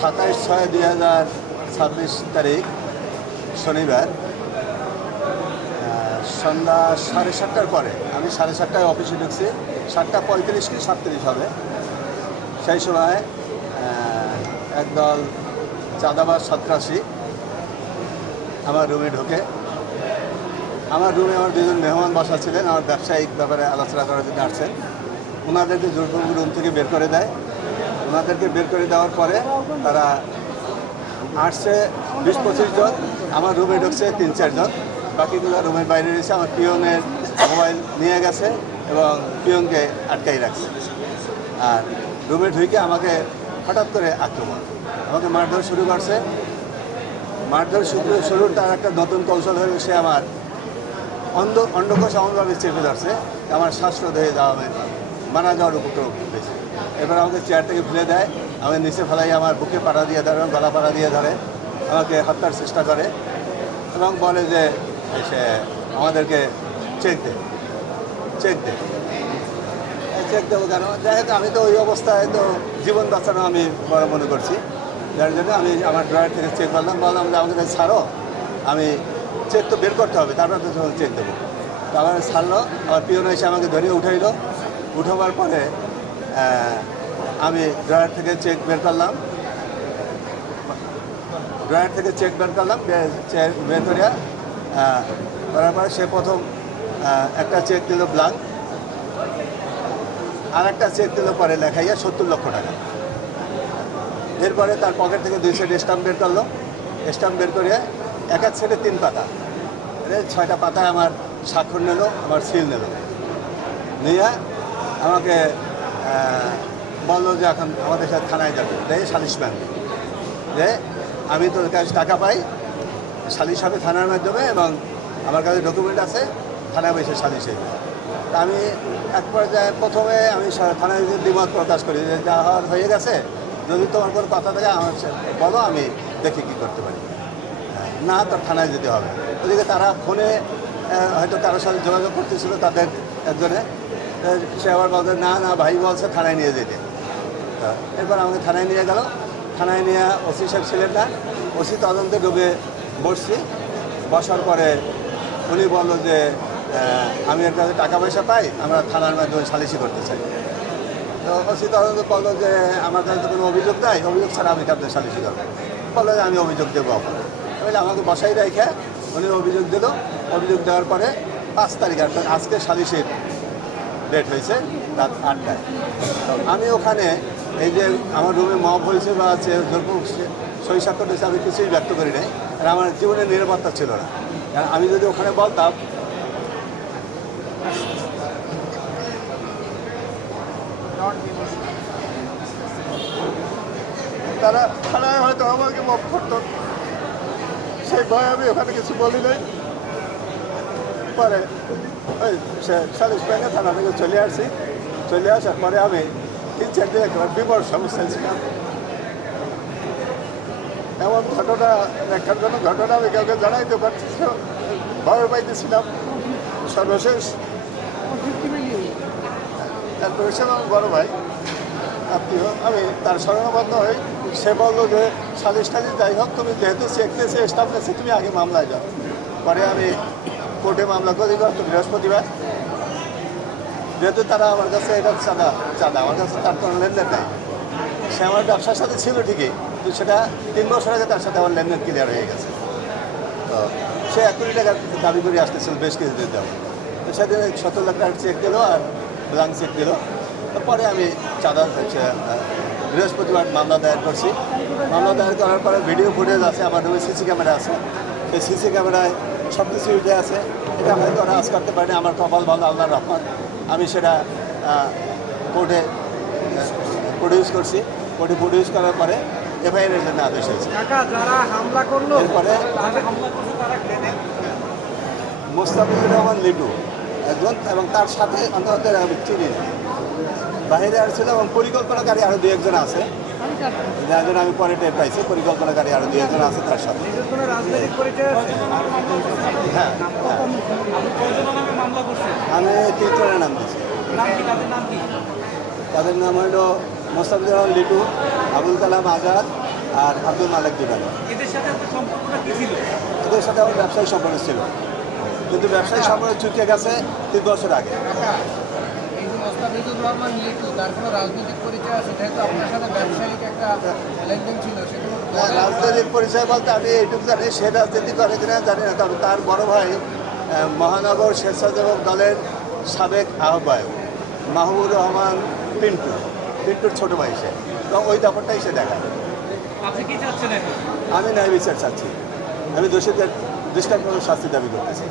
27/6/2026 তারিখ শনিবার সন্ধ্যা 7:30টার পরে আমি 7:30টায় অফিসে ঢুকছি। 7:35 কি 7:30 হবে। সেই সময় একদল চাঁদাবাজ সন্ত্রাসী আমার রুমে ঢোকে। আমার রুমে আমার দুজন মেহমান বসা ছিলেন, আমার ব্যবসায়িক ব্যাপারে আলোচনা করার জন্য আসছেন। ওনাদেরকে জোরপূর্বক রুম থেকে বের করে দেয়। ওনাদেরকে বের করে দেওয়ার পরে তারা আসছে 20-25 জন, আমার রুমে ঢুকছে 3-4 জন, বাকিগুলো রুমের বাইরে রয়েছে। আমার পিয়নের মোবাইল নিয়ে গেছে এবং পিয়নকে আটকাই রাখছে। আর রুমে ঢুকে আমাকে হঠাৎ করে আক্রমণ, আমাকে মারধর শুরু করছে। মারধর শুরুর তার একটা নতুন কৌশল হয়ে সে আমার অন্ডকোষ এমনভাবে চেপে ধরছে, আমার শ্বাসরোধ হয়ে যাওয়া মারা যাওয়ার উপক্রম হয়েছে। এবার আমাকে চেয়ার থেকে ফেলে দেয়, আমাকে নিচে ফেলাই আমার বুকে পাড়া দিয়ে ধরে, গলা পাড়া দিয়ে ধরে, আমাকে হত্যার চেষ্টা করে এবং বলে যে সে আমাদেরকে চেক দেবো কেন। যাই হোক, আমি তো ওই অবস্থায় তো জীবন বাঁচানো আমি বড় মনে করছি, যার জন্য আমি আমার ড্রয়ার থেকে চেক করলাম, বললাম যে আমাকে ছাড়ো, আমি চেক তো বের করতে হবে, তারপর তো চেক দেবো। তো আমার ছাড়লো, আমার পিয়ন এসে আমাকে ধরে উঠাইলো। উঠাবার পরে আমি ড্রয়ার থেকে চেক বের করলাম, বের করিয়া করার পরে সে প্রথম একটা চেক দিল ব্ল্যাঙ্ক, আর একটা চেক দিল পরে লেখাইয়া 70 লক্ষ টাকা। এরপরে তার পকেট থেকে 2 সেট স্টাম্প বের করলো। স্টাম্প বের করিয়া এক সেটে 3 পাতা, 6টা পাতায় আমার স্বাক্ষর নিল, আমার সিল নিল। নিয়ে আমাকে বললো যে এখন আমাদের সাথে থানায় যাবে, সালিশ ব্যাংক, যে আমি তোর কাছে টাকা পাই, সালিশ হবে থানার মাধ্যমে এবং আমার কাছে ডকুমেন্ট আছে, থানায় বসে সালিশ হবে। তা আমি এক পর্যায়ে প্রথমে আমি থানায় দ্বিমত প্রকাশ করি যে যা হওয়ার হয়ে গেছে, যদি তোমার কোনো কথা থাকে আমার বলো, আমি দেখি কী করতে পারি। না, তোর থানায় যেতে হবে। ওদিকে তারা ফোনে হয়তো কারোর সাথে যোগাযোগ করতেছিল, তাদের একজনে, সে আবার বলছে না ভাই বলছে থানায় নিয়ে যেতে। এরপর আমাকে থানায় নিয়ে গেল। থানায় নিয়ে ওসি সাহেব ছিলেন না, ওসি তদন্তে ডুবে বসছি। বসার পরে উনি বললো যে আমি এর কাছে টাকা পয়সা পাই, আমরা থানার মাধ্যমে সালিশি করতে চাই। তো ওসি তদন্ত বললো যে আমার কাছে তো কোনো অভিযোগ নাই, অভিযোগ ছাড়া আমি আপনার সালিশি করবো। বললো যে আমি অভিযোগ দেবো আপনার। তাহলে আমাকে বসাই রেখে উনি অভিযোগ দিল। অভিযোগ দেওয়ার পরে 5 তারিখ, আজকে সালিশির ডেট হয়েছে রাত 8টায়। আমি ওখানে এই যে আমার রুমে মব হয়েছে বা আছে সই স্বাক্ষর হয়েছে, আমি কিছুই ব্যক্ত করি নাই। আর আমার জীবনের নিরাপত্তা ছিল না, কারণ আমি যদি ওখানে বলতাম তারা থানায় হয়তো আমাকে মব করত, সেই ভয় আমি ওখানে কিছু বলি নাই। পরে ওই সালিশ ব্যাংকে থানা থেকে চলে আসার পরে আমি 3-4 দিন একবার বিপদ সমস্যায় ছিলাম। এমন ঘটনা দেখার জন্য ঘটনা আমি কাউকে জানাইতে পারছিলাম, ভয় পাইতেছিলাম। সর্বশেষ তারপরে সে আমার বড় ভাই আত্মীয়, আমি তার শরণাবদ্ধ হই। সে বললো যে সালিশ যাই হোক, তুমি যেহেতু চেক নিয়েছে, স্টাফ নিয়েছে, তুমি আগে মামলায় যাও। পরে আমি কোর্টে মামলা করি গত বৃহস্পতিবার। যেহেতু তারা আমার কাছে এটা চাঁদা আমার কাছে তার কোনো লেনদেন নেই। সে আমার ব্যবসার সাথে ছিল ঠিকই, কিন্তু সেটা 3 বছর আগে তার সাথে আমার লেনদেন ক্লিয়ার হয়ে গেছে। তো সে 1 কোটি টাকা দাবি করে আসতেছিল বেশ কিছুদিন যাবো। তো সেদিন 70 লাখ টাকার চেক দিল আর ব্ল্যাঙ্ক চেক দিল। পরে আমি চাঁদা বৃহস্পতিবার মামলা দায়ের করছি। মামলা দায়ের করার পরে ভিডিও ফুটেজ আছে, আমার রুমে সিসি ক্যামেরা আছে। সেই সিসি ক্যামেরায় সব কিছু উঠে আছে। এটা হয়তো আজ করতে পারিনি, আমার কপাল ভালো, আল্লাহর রহমত। আমি সেটা কোর্টে প্রডিউস করছি। কোর্টে প্রডিউস করার পরে এফআইআরের জন্য আদেশ হয়েছে। এরপরে মোস্তাফিজুর রহমান লিটু একজন, এবং তার সাথে অন্তত আমি চিনি না, বাইরে আর ছিল, এবং পরিকল্পনাকারী আরও 2-1 জন আছে, যার আমি পরে টের পাইছি। পরিকল্পনাকারী আরও 2-1 জন আছে তার সাথে। হ্যাঁ, আমি 3 জনের নাম দিয়েছি। তাদের নাম হলো মোস্তাফিজুর রহমান লিটু, আবুল কালাম আজাদ, আর আব্দুল মালিক দুলাল। এদের সাথে আপনার সম্পর্কটা কি ছিল? এদের সাথে আমার ব্যবসায়ী সম্পর্ক ছিল, কিন্তু ব্যবসায়ী সম্পর্ক চুকে গেছে 3 বছর আগে। এই যে মোস্তাফিজুর রহমান লিটু, তার কোনো রাজনৈতিক পরিচয় আছে? যেহেতু আপনার সাথে ব্যবসায়িক একটা লেনদেন ছিল, সেগুলো রাজনৈতিক পরিচয় বলতে আমি এইটুকু জানি, সে রাজনীতি করে কিনা জানি না, তবে তার বড় ভাই মহানগর স্বেচ্ছাসেবক দলের সাবেক আহ্বায়ক মাহবুবুর রহমান পিন্টুর ছোট ভাই সে, তো ওই ব্যাপারটাই সে দেখায়। আপনি কি চাচ্ছেন এখন? আমি ন্যায় বিচার চাচ্ছি, আমি দোষীদের দৃষ্টান্তমূলক শাস্তি দাবি করতেছি।